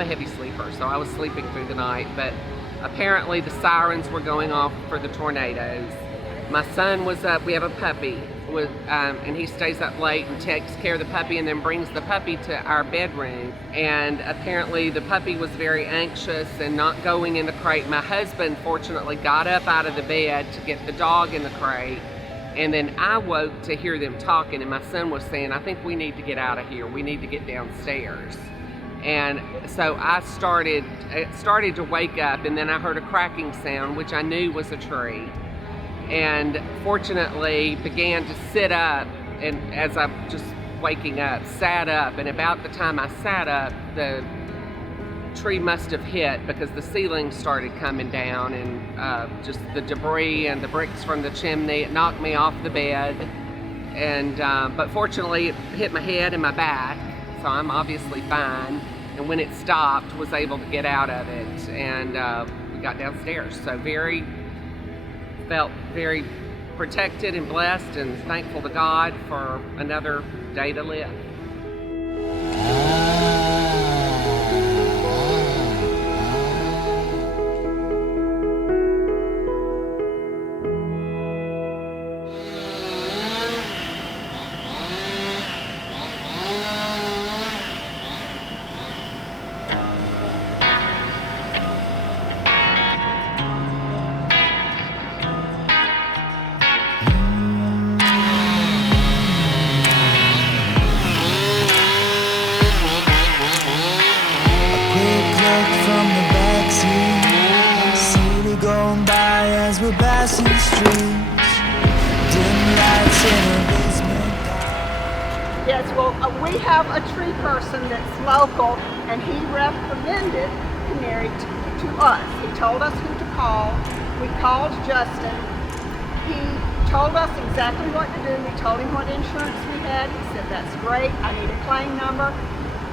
I'm a heavy sleeper, so I was sleeping through the night, but apparently the sirens were going off for the tornadoes. My son was up, we have a puppy, and he stays up late and takes care of the puppy and then brings the puppy to our bedroom. And apparently the puppy was very anxious and not going in the crate. My husband fortunately got up out of the bed to get the dog in the crate. And then I woke to hear them talking, and my son was saying, I think we need to get out of here. We need to get downstairs. And so I started to wake up, and then I heard a cracking sound, which I knew was a tree. And fortunately began to sit up, and as I'm just waking up, sat up, and about the time I sat up, the tree must have hit because the ceiling started coming down, and just the debris and the bricks from the chimney, it knocked me off the bed. And but fortunately it hit my head and my back, so I'm obviously fine. And when it stopped, was able to get out of it, and we got downstairs. So felt very protected and blessed, and thankful to God for another day to live. Yes, well, we have a tree person that's local, and he recommended Canary to us. He told us who to call. We called Justin. He told us exactly what to do. We told him what insurance we had. He said, that's great, I need a claim number.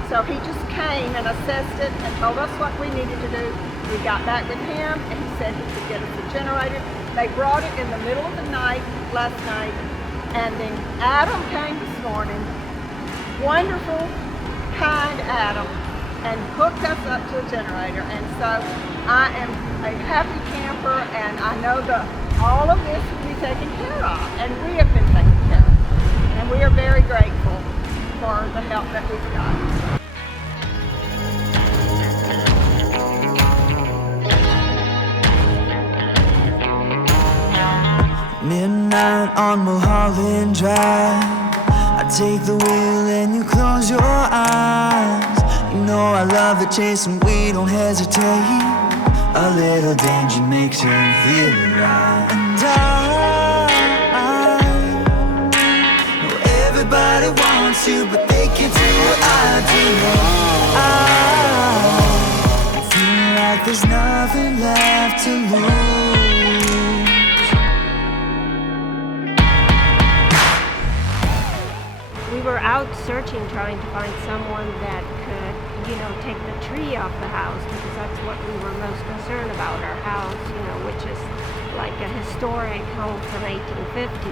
So he just came and assessed it and told us what we needed to do. We got back with him, and he said he could get us a generator. They brought it in the middle of the night last night, and then Adam came this morning, wonderful, kind Adam, and hooked us up to a generator. And so I am a happy camper, and I know that all of this will be taken care of, and we have been taken care of. And we are very grateful for the help that we've got. Midnight on Mulholland Drive, I take the wheel and you close your eyes. You know I love the chase and we don't hesitate. A little danger makes you feel right. And I know everybody wants you, but they can't do what I do. I feel like there's nothing left to lose. We were out searching, trying to find someone that could, take the tree off the house, because that's what we were most concerned about, our house, which is like a historic home from 1850.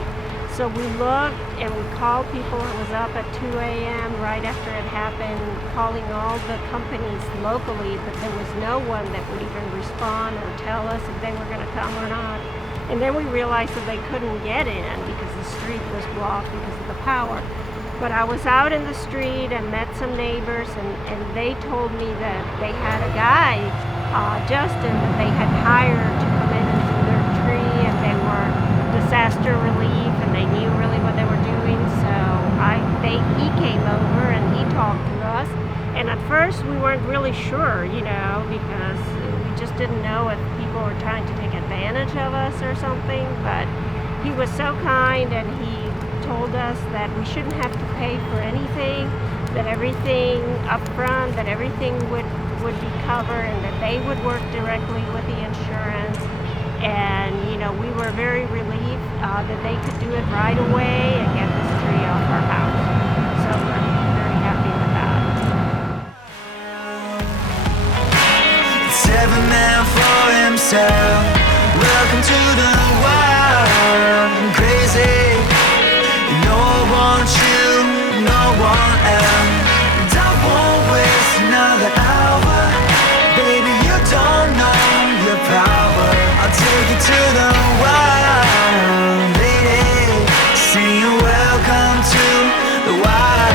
So we looked and we called people. It was up at 2 a.m. right after it happened, calling all the companies locally, but there was no one that would even respond or tell us if they were going to come or not. And then we realized that they couldn't get in because the street was blocked because of the power. But I was out in the street and met some neighbors, and they told me that they had a guy, Justin, that they had hired to come in and do their tree, and they were disaster relief, and they knew really what they were doing. So he came over and he talked to us. And at first we weren't really sure, because we just didn't know if people were trying to take advantage of us or something. But he was so kind, and he told us that we shouldn't have to pay for anything, that everything up front, that everything would be covered, and that they would work directly with the insurance. And we were very relieved that they could do it right away and get this tree off our house. So we're very happy with that. It's every man for himself. Welcome to the wild and crazy. No one wants you, no one else. And I won't waste another hour. to the wild, lady, singing welcome to the wild.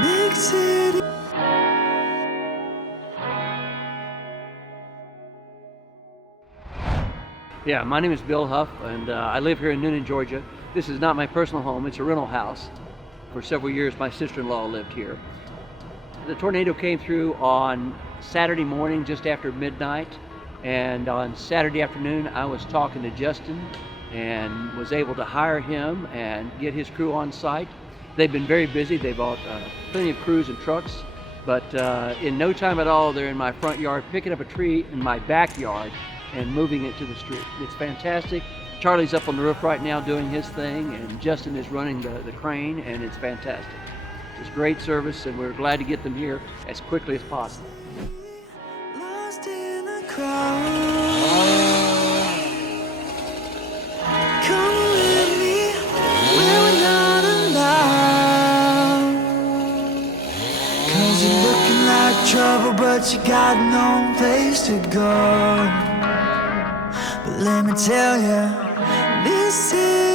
Big city. Yeah, my name is Bill Huff, and I live here in Newnan, Georgia. This is not my personal home, it's a rental house. For several years, my sister-in-law lived here. The tornado came through on Saturday morning, just after midnight, and on Saturday afternoon, I was talking to Justin and was able to hire him and get his crew on site. They've been very busy. They bought plenty of crews and trucks, but in no time at all, they're in my front yard, picking up a tree in my backyard and moving it to the street. It's fantastic. Charlie's up on the roof right now doing his thing, and Justin is running the crane, and it's fantastic. It's great service, and we're glad to get them here as quickly as possible. Lost in a crowd. Come with me where we're not allowed. 'Cause you're looking like trouble, but you got no place to go. But let me tell you, this is